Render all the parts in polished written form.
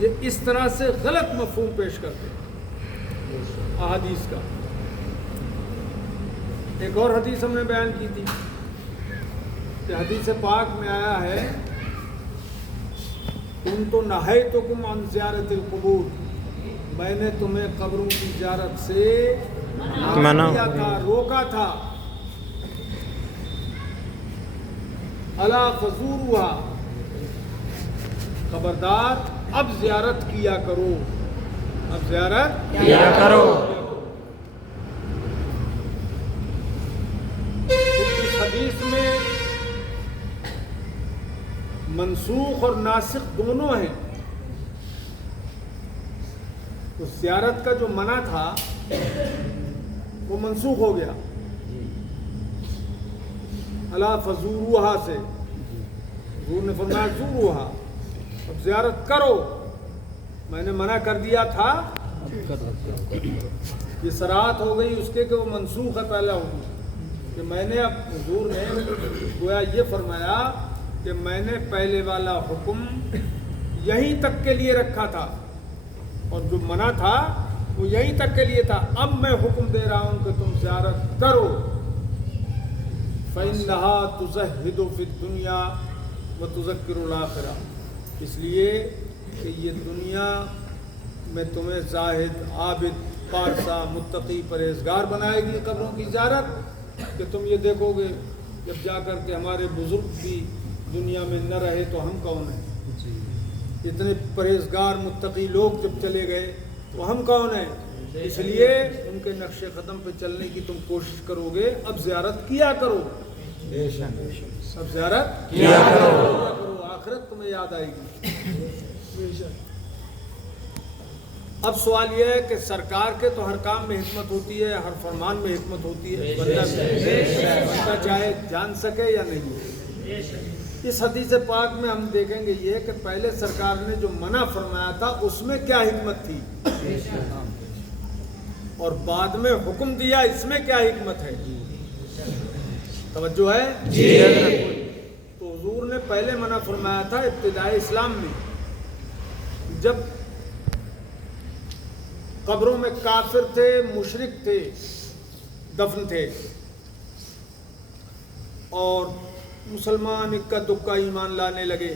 یہ اس طرح سے غلط مفہوم پیش کرتے ہیں احادیث کا۔ ایک اور حدیث ہم نے بیان کی تھی کہ حدیث پاک میں آیا ہے کنت نہیتکم عن زیارت القبور، میں نے تمہیں قبروں کی زیارت سے منع کیا تھا، روکا تھا۔ الا فزوروها، خبردار اب زیارت کیا کرو، اب زیارت کیا کرو۔ اس حدیث میں منسوخ اور ناسخ دونوں ہیں۔ تو زیارت کا جو منع تھا وہ منسوخ ہو گیا، الا فزوروها سے حضور نے فرمایا زوروها، اب زیارت کرو، میں نے منع کر دیا تھا، یہ صراحت ہو گئی اس کے کہ وہ منسوخ ہے پہلا ہوگی، کہ میں نے اب حضور نے گویا یہ فرمایا کہ میں نے پہلے والا حکم یہیں تک کے لیے رکھا تھا اور جو منع تھا وہ یہیں تک کے لیے تھا، اب میں حکم دے رہا ہوں کہ تم زیارت کرو۔ فَإِنَّهَا تُزَهِّدُ فِي الدُّنْيَا وَتُذَكِّرُ الْآخِرَةَ، اس لیے کہ یہ دنیا میں تمہیں زاہد، عابد، پارسا، متقی، پرہیزگار بنائے گی قبروں کی زیارت، کہ تم یہ دیکھو گے جب جا کر کے ہمارے بزرگ بھی دنیا میں نہ رہے تو ہم کون ہیں، اتنے پرہیزگار متقی لوگ جب چلے گئے تو ہم کون ہیں، اس لیے ان کے نقش قدم پہ چلنے کی تم کوشش کرو گے، اب زیارت کیا کرو، اب زیارت کیا کرو، آخرت تمہیں یاد آئے گی۔ اب سوال یہ ہے کہ سرکار کے تو ہر کام میں حکمت ہوتی ہے، ہر فرمان میں حکمت ہوتی ہے، بندہ چاہے جان سکے یا نہیں۔ اس حدیث پاک میں ہم دیکھیں گے یہ کہ پہلے سرکار نے جو منع فرمایا تھا اس میں کیا حکمت تھی، اور بعد میں حکم دیا اس میں کیا حکمت ہے، توجہ ہے؟ تو حضور نے پہلے منع فرمایا تھا ابتدائی اسلام میں، جب قبروں میں کافر تھے، مشرک تھے، دفن تھے، اور مسلمان اکا دکا ایمان لانے لگے،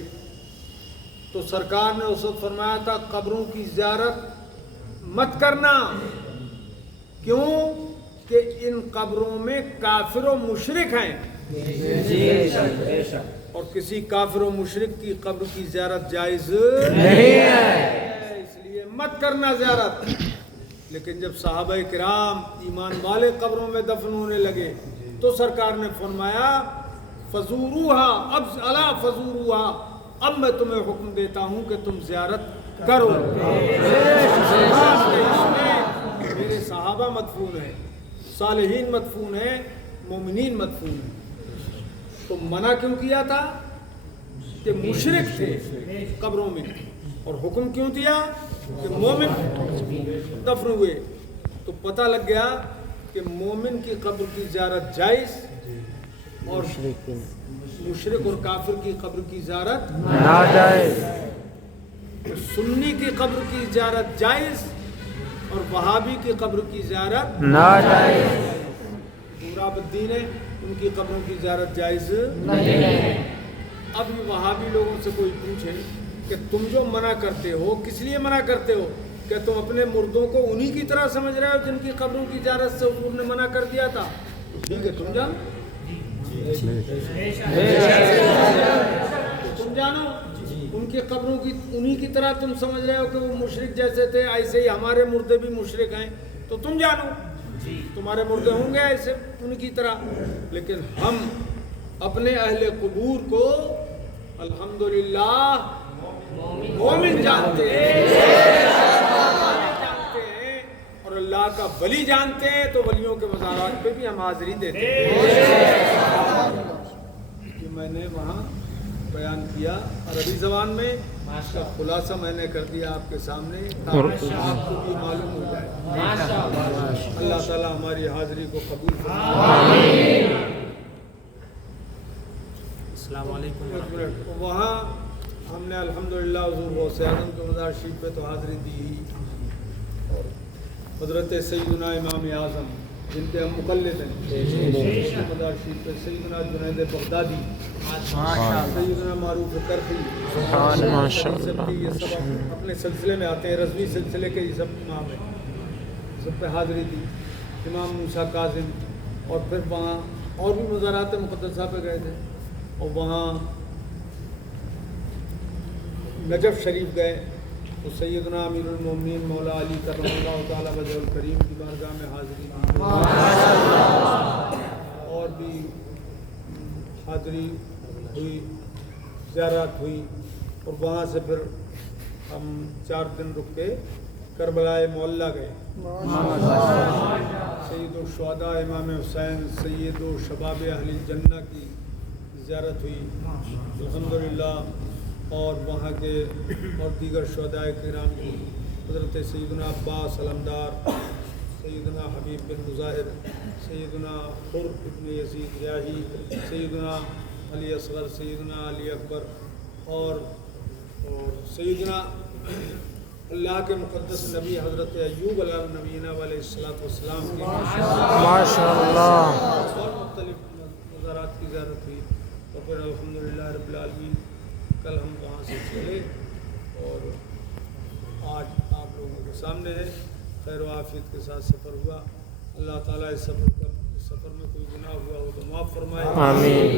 تو سرکار نے اس وقت فرمایا تھا قبروں کی زیارت مت کرنا، کیوں کہ ان قبروں میں کافر و مشرک ہیں، اور کسی کافر و مشرک کی قبر کی زیارت جائز نہیں ہے، اس لیے مت کرنا زیارت۔ لیکن جب صحابہ کرام ایمان والے قبروں میں دفن ہونے لگے تو سرکار نے فرمایا فزوروها، اب الا فزوروها، اب میں تمہیں حکم دیتا ہوں کہ تم زیارت کرو۔ میرے صحابہ مدفون ہیں، صالحین مدفون ہیں، مومنین مدفون ہیں، تو منع کیوں کیا تھا کہ مشرک تھے قبروں میں، اور حکم کیوں دیا کہ مومن دفن ہوئے، تو پتہ لگ گیا کہ مومن کی قبر کی زیارت جائز اور مشرک اور کافر کی قبر کی زیارت ناجائز، سنی کی قبر کی زیارت جائز اور وہابی کی قبر کی زیارت ناجائز، غراب الدین ہے ان کی قبروں کی زیارت جائز نہیں ہے۔ اب یہ وہابی لوگوں سے کوئی پوچھے کہ تم جو منع کرتے ہو کس لیے منع کرتے ہو، کہ تم اپنے مردوں کو انہی کی طرح سمجھ رہے ہو جن کی قبروں کی زیارت سے حضور نے منع کر دیا تھا، ٹھیک ہے تم جانو، تم جانو ان کی قبروں کی انہی کی طرح تم سمجھ رہے ہو کہ وہ مشرک جیسے تھے، ایسے ہی ہمارے مردے بھی مشرک ہیں، تو تم جانو تمہارے مردے ہوں گے ایسے ان کی طرح، لیکن ہم اپنے اہل قبور کو الحمدللہ مومن جانتے ہیں اور اللہ کا ولی جانتے ہیں، تو ولیوں کے مزارات پہ بھی ہم حاضری دیتے ہیں۔ کہ میں نے وہاں بیان کیا عربی زبان میں، اس کا خلاصہ میں نے کر دیا آپ کے سامنے تاکہ آپ کو بھی معلوم ہو جائے۔ اللہ تعالی ہماری حاضری کو قبول فرمائے۔ السلام علیکم۔ وہاں ہم نے الحمدللہ حضور غوث اعظم کے مزار شریف پہ تو حاضری دی ہی، اور حضرت سیدنا امام اعظم جن کے ہم مقلد ہیں مزار شریف پہ سیدنا جنید بغدادی، سیدنا معروف کرخی، یہ سب اپنے سلسلے میں آتے ہیں، رضوی سلسلے کے یہ سب امام ہیں، سب پہ حاضری دی، امام موسیٰ کاظم، اور پھر وہاں اور بھی مزارات مقدسہ پہ گئے تھے، اور وہاں نجف شریف گئے تو سیدنا امیر المومنین مولا علی کرم اللہ تعالیٰ وجہ الکریم کی بارگاہ میں حاضری دی، اور بھی حاضری ہوئی، زیارت ہوئی، اور وہاں سے پھر ہم 4 دن رک کے کربلائے معلیٰ گئے، سید الشہداء امام حسین سید و شباب اہل الجنہ کی زیارت ہوئی الحمدللہ، اور وہاں کے اور دیگر شہداء کرام کی، حضرت سیدنا عباس علمدار، سیدنا حبیب بن مظاہر، سیدنا حر ابن یزید ریاحی، سیدنا علی اصغر، سیدنا علی اکبر، اور سیدنا اللہ کے مقدس نبی حضرت ایوب علیہ نبینا علیہ السلام کی ماشاءاللہ اور مختلف مزارات کی زیارت ہوئی، اور پھر الحمدللہ رب العالمین کل ہم وہاں سے چلے، اور آج آپ لوگوں کے سامنے ہے، خیر و عافیت کے ساتھ سفر ہوا۔ اللہ تعالیٰ اس سفر میں کوئی گناہ ہوا ہو تو معاف فرمائے، آمین،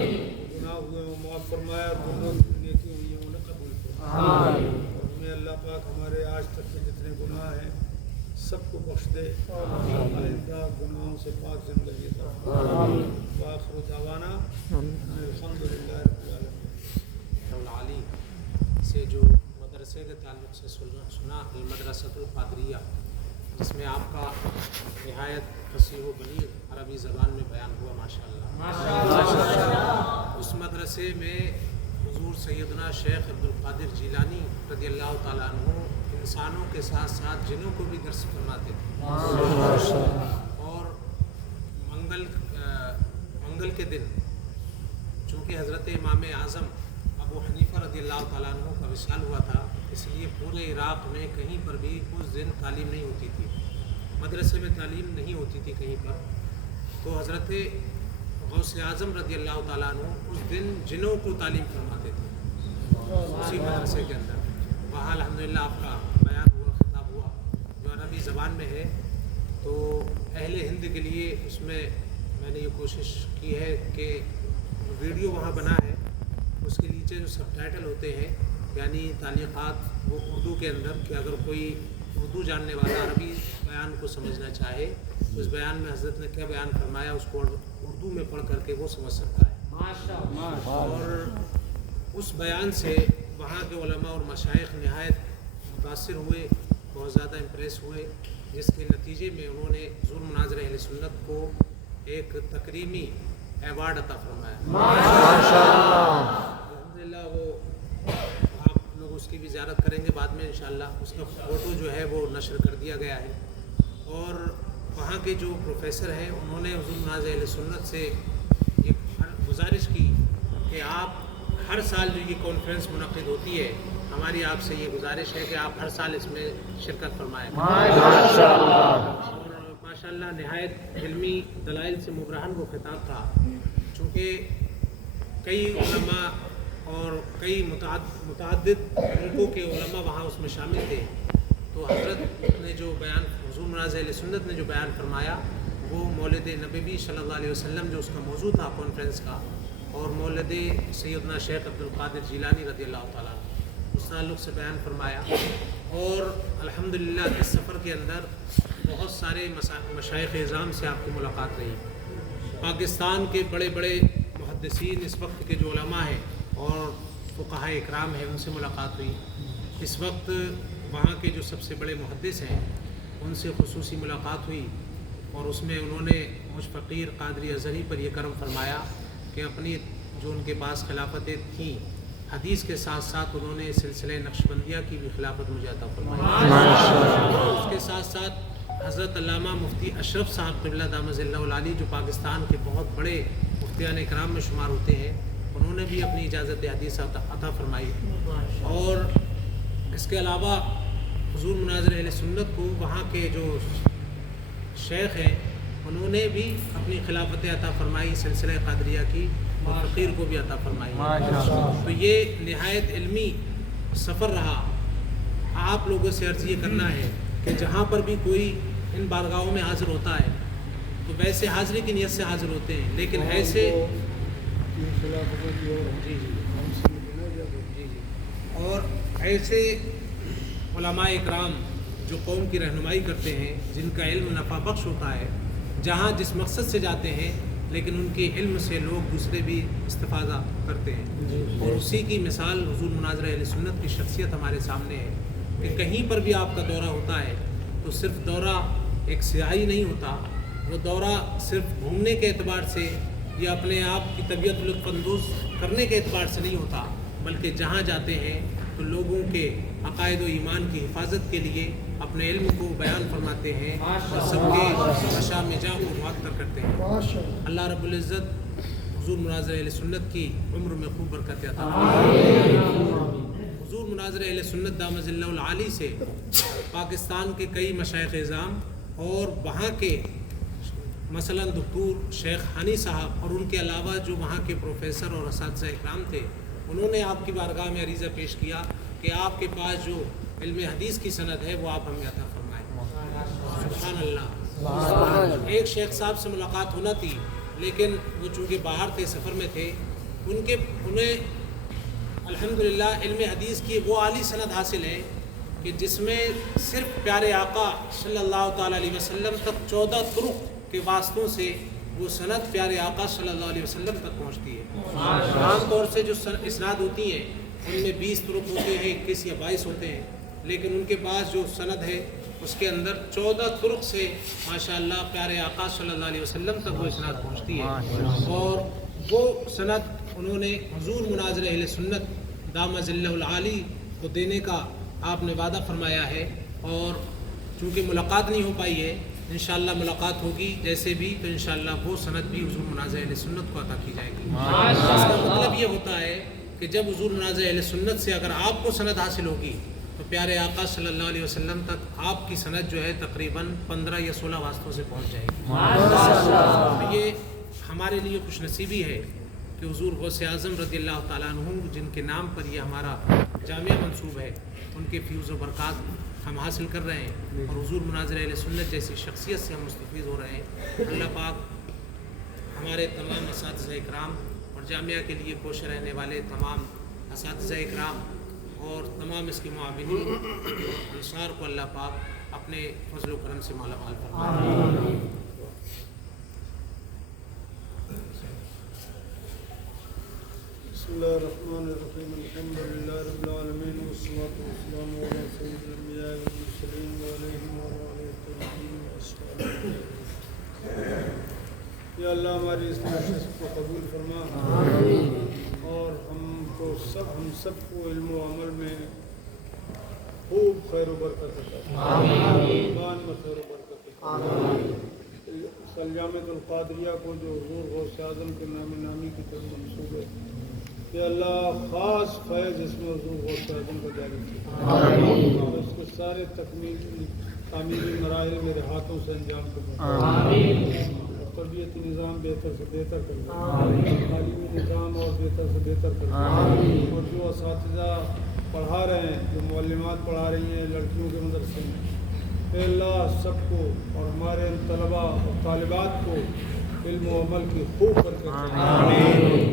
گناہ ہوئے ہوں معاف فرمائے، اور جو نیکی ہوئی ہیں انہیں قبول فرمائے، اور ہمیں اللہ پاک ہمارے آج تک کے جتنے گناہ ہیں سب کو بخش دے، آئندہ گناہوں سے پاک زندگی عطا فرمائے، وآخر دعوانا الحمدللہ رب العالمین۔ علی سے جو مدرسے کے تعلق سے سنا المدرسۃ القادریہ، جس میں آپ کا نہایت فصیح و بلیغ عربی زبان میں بیان ہوا ماشاءاللہ، اس مدرسے میں حضور سیدنا شیخ عبدالقادر جیلانی رضی اللہ تعالیٰ عنہ انسانوں کے ساتھ ساتھ جنوں کو بھی درس فرماتے تھے، اور منگل کے دن چونکہ حضرت امام اعظم ابو حنیفہ رضی اللہ تعالیٰ عنہ کا وصال ہوا تھا، اس لیے پورے عراق میں کہیں پر بھی اس دن تعلیم نہیں ہوتی تھی، مدرسے میں تعلیم نہیں ہوتی تھی کہیں پر، تو حضرت غوث اعظم رضی اللہ تعالیٰ عنہ اس دن جنوں کو تعلیم فرماتے تھے اسی مدرسے کے اندر۔ وہاں الحمدللہ آپ کا بیان ہوا، خطاب ہوا جو عربی زبان میں ہے، تو اہل ہند کے لیے اس میں نے یہ کوشش کی ہے کہ ویڈیو وہاں بنا ہے، اس کے نیچے جو سب ٹائٹل ہوتے ہیں یعنی تعلیقات وہ اردو کے اندر، کہ اگر کوئی اردو جاننے والا عربی بیان کو سمجھنا چاہے تو اس بیان میں حضرت نے کیا بیان فرمایا اس کو اردو میں پڑھ کر کے وہ سمجھ سکتا ہے، اور اس بیان سے وہاں کے علماء اور مشائخ نہایت متاثر ہوئے، بہت زیادہ امپریس ہوئے، جس کے نتیجے میں انہوں نے حضور مناظر اہل سنت کو ایک تکریمی ایوارڈ عطا فرمایا الحمدللہ۔ وہ آپ لوگ اس کی بھی زیارت کریں گے بعد میں انشاءاللہ، اس کا فوٹو جو ہے وہ نشر کر دیا گیا ہے، اور وہاں کے جو پروفیسر ہیں انہوں نے حضور مناظر اہل سنت سے ایک گزارش کی کہ آپ ہر سال جو یہ کانفرنس منعقد ہوتی ہے، ہماری آپ سے یہ گزارش ہے کہ آپ ہر سال اس میں شرکت فرمائیں، اور ماشاءاللہ نہایت علمی دلائل سے مبرہن وہ خطاب تھا، چونکہ کئی علماء اور کئی متعدد ملکوں کے علماء وہاں اس میں شامل تھے، تو حضرت نے جو بیان حضور مناظر اہل سنت نے جو بیان فرمایا وہ مولد نبوی صلی اللہ علیہ وسلم جو اس کا موضوع تھا کانفرنس کا، اور مولد سیدنا شیخ عبدالقادر جیلانی رضی اللہ تعالیٰ اس تعلق سے بیان فرمایا، اور الحمدللہ اس سفر کے اندر بہت سارے مشائخ اعظام سے آپ کی ملاقات رہی، پاکستان کے بڑے بڑے محدثین اس وقت کے جو علماء ہیں اور فقہاء اکرام ہیں ان سے ملاقات ہوئی، اس وقت وہاں کے جو سب سے بڑے محدث ہیں ان سے خصوصی ملاقات ہوئی، اور اس میں انہوں نے مجھ فقیر قادری ازہری پر یہ کرم فرمایا کہ اپنی جو ان کے پاس خلافتیں تھیں حدیث کے ساتھ ساتھ انہوں نے سلسلہ نقشبندیہ کی بھی خلافت مجھے عطا فرمائی، اور اس کے ساتھ ساتھ حضرت علامہ مفتی اشرف صاحب قبلہ دامت ظلہ العالی جو پاکستان کے بہت بڑے مفتیان اکرام میں شمار ہوتے ہیں، انہوں نے بھی اپنی اجازت حدیث عطا فرمائی، اور اس کے علاوہ حضور مناظر اہل سنت کو وہاں کے جو شیخ ہیں انہوں نے بھی اپنی خلافت عطا فرمائی سلسلہ قادریہ کی اور فقیر کو بھی عطا فرمائی. تو یہ نہایت علمی سفر رہا. آپ لوگوں سے عرض یہ کرنا ہے کہ جہاں پر بھی کوئی ان بارگاہوں میں حاضر ہوتا ہے تو ویسے حاضری کی نیت سے حاضر ہوتے ہیں، لیکن ایسے اور ایسے علماء اکرام جو قوم کی رہنمائی کرتے ہیں، جن کا علم نفع بخش ہوتا ہے، جہاں جس مقصد سے جاتے ہیں لیکن ان کے علم سے لوگ دوسرے بھی استفادہ کرتے ہیں. اور اسی کی مثال حضور مناظر اہل سنت کی شخصیت ہمارے سامنے ہے کہ کہیں پر بھی آپ کا دورہ ہوتا ہے تو صرف دورہ ایک سیاحی نہیں ہوتا، وہ دورہ صرف گھومنے کے اعتبار سے یا اپنے آپ کی طبیعت لطف اندوز کرنے کے اعتبار سے نہیں ہوتا، بلکہ جہاں جاتے ہیں تو لوگوں کے عقائد و ایمان کی حفاظت کے لیے اپنے علم کو بیان فرماتے ہیں اور سب کے مشام جاں کو معطر کرتے ہیں. اللہ رب العزت حضور مناظر اہل سنت کی عمر میں خوب برکت عطا فرمائے. حضور مناظر اہل سنت دامت ظلہ العالی سے پاکستان کے کئی مشائخ اعظام اور وہاں کے مثلا دکتور شیخ ہانی صاحب اور ان کے علاوہ جو وہاں کے پروفیسر اور اساتذہ اکرام تھے، انہوں نے آپ کی بارگاہ میں عریضہ پیش کیا کہ آپ کے پاس جو علم حدیث کی سند ہے وہ آپ ہمیں عطا فرمائیں. سبحان اللہ. ایک شیخ صاحب سے ملاقات ہونا تھی لیکن وہ چونکہ باہر تھے، سفر میں تھے، انہیں الحمدللہ علم حدیث کی وہ عالی سند حاصل ہے کہ جس میں صرف پیارے آقا صلی اللہ تعالیٰ علیہ وسلم تک 14 طرق کے واسطوں سے وہ سند پیارے آقا صلی اللہ علیہ وسلم تک پہنچتی ہے. عام طور سے جو اسناد ہوتی ہیں ان میں 20 طرق ہوتے ہیں، 21 یا 22 ہوتے ہیں، لیکن ان کے پاس جو سند ہے اس کے اندر 14 طرق سے ماشاءاللہ پیارے آقا صلی اللہ علیہ وسلم تک وہ اسناد پہنچتی ہے. اور وہ سند انہوں نے حضور مناظر اہل سنت دامت ظلہ العالی کو دینے کا آپ نے وعدہ فرمایا ہے. اور چونکہ ملاقات نہیں ہو پائی ہے، انشاءاللہ ملاقات ہوگی جیسے بھی تو انشاءاللہ وہ سند بھی حضور مناظر اہل سنت کو عطا کی جائے گی. اس کا مطلب یہ ہوتا ہے کہ جب حضور مناظر اہل سنت سے اگر آپ کو سند حاصل ہوگی تو پیارے آقا صلی اللہ علیہ وسلم تک آپ کی سند جو ہے تقریباً 15 یا 16 واسطوں سے پہنچ جائے گی. تو یہ ہمارے لیے خوش نصیبی ہے کہ حضور غوث اعظم رضی اللہ تعالیٰ عنہ جن کے نام پر یہ ہمارا جامعہ منصوب ہے، ان کے فیوز و برکات ہم حاصل کر رہے ہیں اور حضور مناظر اہل سنت جیسی شخصیت سے ہم مستفید ہو رہے ہیں. اللہ پاک ہمارے تمام اساتذہ اکرام اور جامعہ کے لیے کوشش رہنے والے تمام اساتذہ اکرام اور تمام اس کے معاونین انصار کو اللہ پاک اپنے فضل و کرم سے مالا مال فرمائے. بسم اللہ الرحمن الرحیم. الحمد للہ رب العالمین والصلاة والسلام علی سید الانبیاء والمرسلین وعلیہم وعلی الطیبین واصحابہ. یا اللہ ہماری اس نشست کو قبول فرما اور ہم سب کو علم و عمل میں خوب خیر و برکت عطا فرما. ایمان میں خیر و برکت عطا فرما. جامعۃ القادریہ کو جو حضور غوث اعظم کے نامی کی طرف منسوب ہے کہ اللہ خاص فیض اس میں حضور غوث اعظم کا جاری کیا اور اس کو سارے تعمیری مراحل میرے ہاتھوں سے انجام کرنا. تربیتی نظام بہتر سے بہتر کرنا، تعلیمی نظام اور بہتر سے بہتر کرنا، اور جو اساتذہ پڑھا رہے ہیں، جو معلمات پڑھا رہی ہیں لڑکیوں کے مدرسے میں، اے اللہ سب کو اور ہمارے ان طلباء اور طالبات کو علم و عمل کی خوب برکت دے.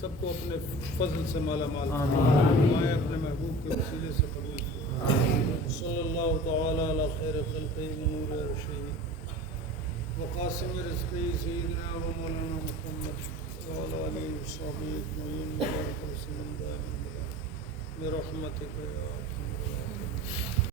سب کو اپنے فضل سے مالا مال فرمائے، اپنے محبوب کے وسیلے سے قبول فرمائے. صلی اللہ تعالیٰ علی خیر خلقہ نور رشید وقاسم رزقی سیدنا و مولانا محمد وعلی آلہ وصحبہ اجمعین برحمتک یا ارحم الراحمین.